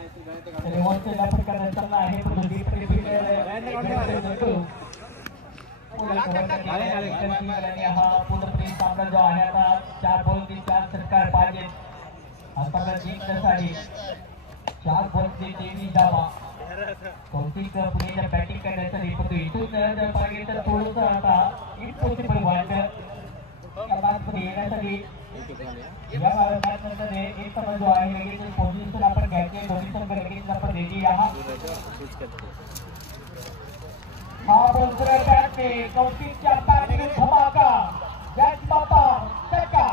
Remote dapatkan rencana ini perlu diperhatikan. चार बॉल की चार षटकार पाहिजे आता जिंकण्यासाठी चार बॉल की 23 धावा कौतिक पुण्याच्या बॅटिंग करण्यासाठी परंतु इथून जर पाहिजे तर थोडंसं आता इम्पॉसिबल वाटतं पुढे येण्यासाठी या नंतर एक समज जो आहे लगेच पोझिशन आपण घ्यायचे दोन्ही संघ लगेच आपण रेडी आहात हा बोलतोय बॅटने कौतिकच्या बॅटने धमाका बॅट माता चक्का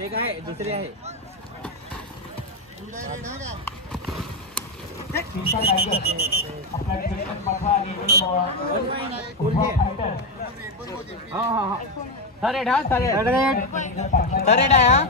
एक आहे दुसरी आहे आपला थर्ड हा थर्ड आहे हा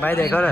भाई देखो ना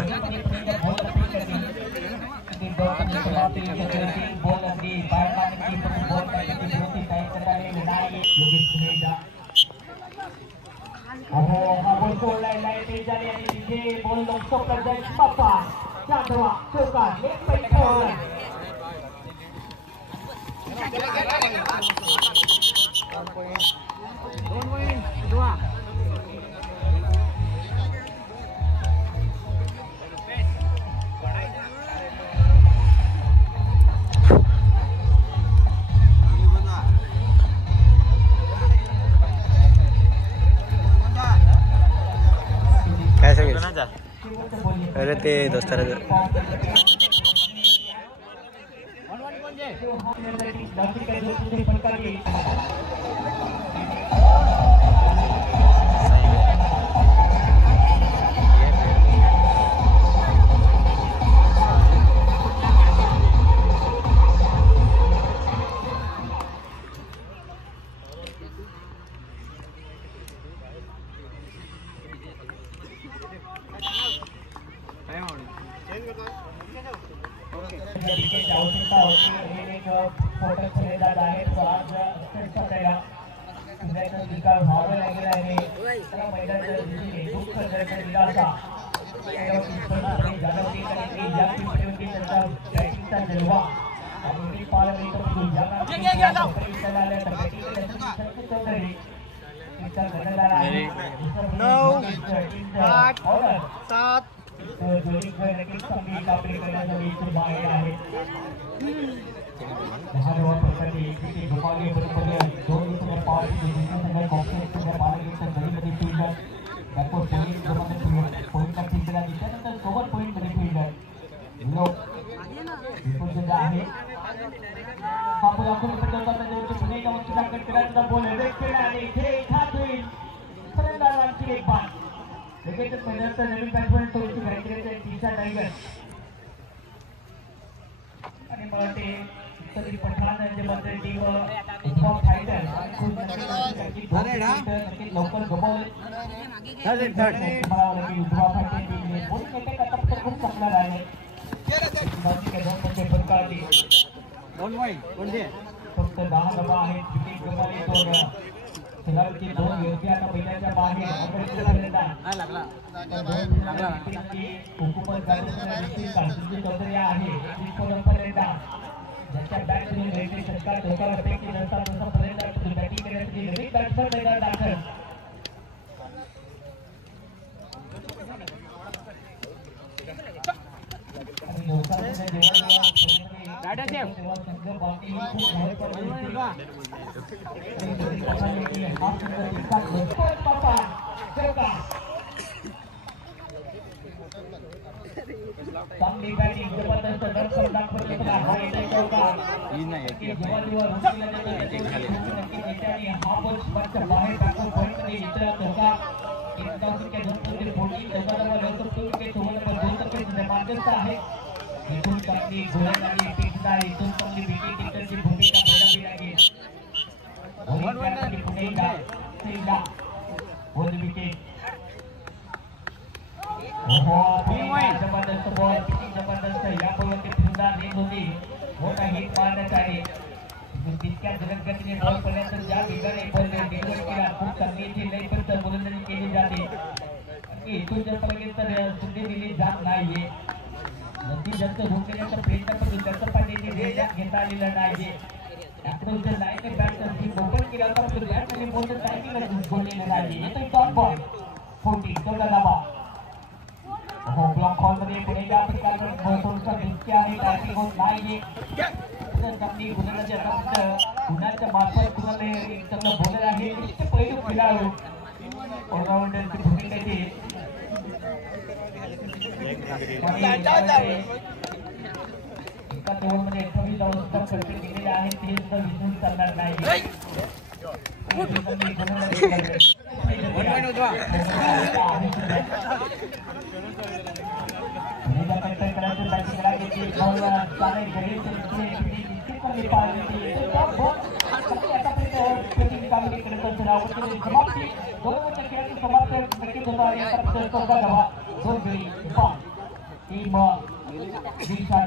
अरे ते दोस्तारा सलामती दोन योग्य आता बैलाच्या बाहेर ऑपरेशन फलंदाज लागला हुकूमत गाडीची काळजी चौधरी आहे एक फलंदाज ज्याच्या बॅट घेऊन रेल्वे षटकार धोकापैकी नसता तसा फलंदाज बॅटिंग करण्यासाठी नवीन बॅट्समन मैदानात दाखल आणि नौकादलाच्या चांगली बॅटिंग जबरदस्त दर्शक दाखवले हा येतोय चौका जेव्हा हा बॉल स्पर्शच्या बाहेर टाकून पॉईंटमध्ये इतर चौका माध्यस्थ आहे इथून चांगली गोलंदाजी टिकणार इथून चांगली विकेट टिकरची भूमिका बजावली लागेल पुणे बोल विकेट जबरदस्त बॉल पिचिंग जबरदस्त या बॉलवरती फिरणार रेंज होती मोठा हिट मारण्यासाठी तितक्या जलद गतीने बॉल पडल्यानंतर ज्या वेगाने बॉल डिलिव्हर केला खूप चांगली लयपर्यंत गोलंदाजी केली जाते इथून जर बघितलं तर संधी दिली जात नाहीये नंतर जास्त झोपण्याचा प्रयत्न करतो त्याचं पाण्याची रेंज घेता आलेलं नाहीये आपण जर लाईन बॅट ओपन केला तर बॅट आणि बॉलचं टायमिंग बोललेलं नाहीये येतोय टॉप बॉल 40 चौका दाबा हो ब्लॉक हॉल मध्ये पुण्याच्या प्रकारचा थोडसा दिसते आहे टायमिंग होत नाहीये चांगली गुन्ह्याच्या गुन्ह्याच्या मार्फत कुणाला एक चांगलं बॉलर आहे पहिलं खेळाडू ऑलराऊंडरची भूमिका येते एका ओव्हरमध्ये 28 धावा खर्च केलेले आहेत ते सुद्धा विसरून चालणार नाही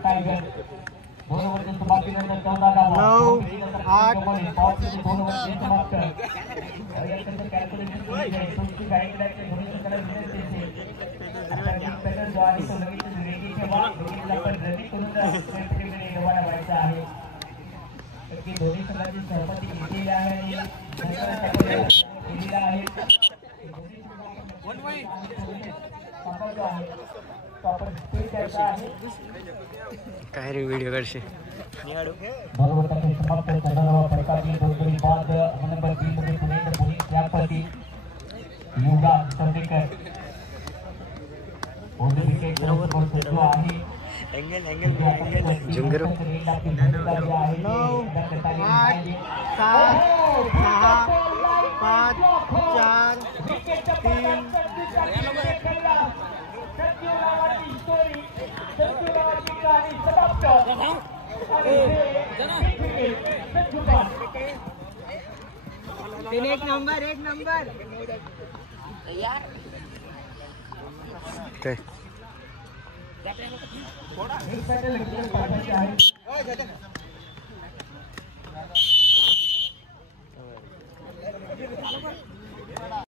टायगर बरोबर समाप्तीनंतर 14 धावा 2 समाप्त कॅल्क्युलेशन तुमची गाईडलाईन भविष्य करायला जो आहे तो लगेच रेडी ठेवा आपण रनिंग करून रवाना व्हायचा आहे की दोन्ही संघांची सहमती घेतलेली आहे आणि काय रे व्हिडिओ करशे बरोबर समाप्त करणारा प्रकारची दोन बाद नंबर 3 मध्ये पुणे पोलीस त्यापैकी युवराज चंदेकर ओली विकेट बरोबर आहे एंगल झुंगर 9 8 7 6 5 4 3 एक नंबर काय एक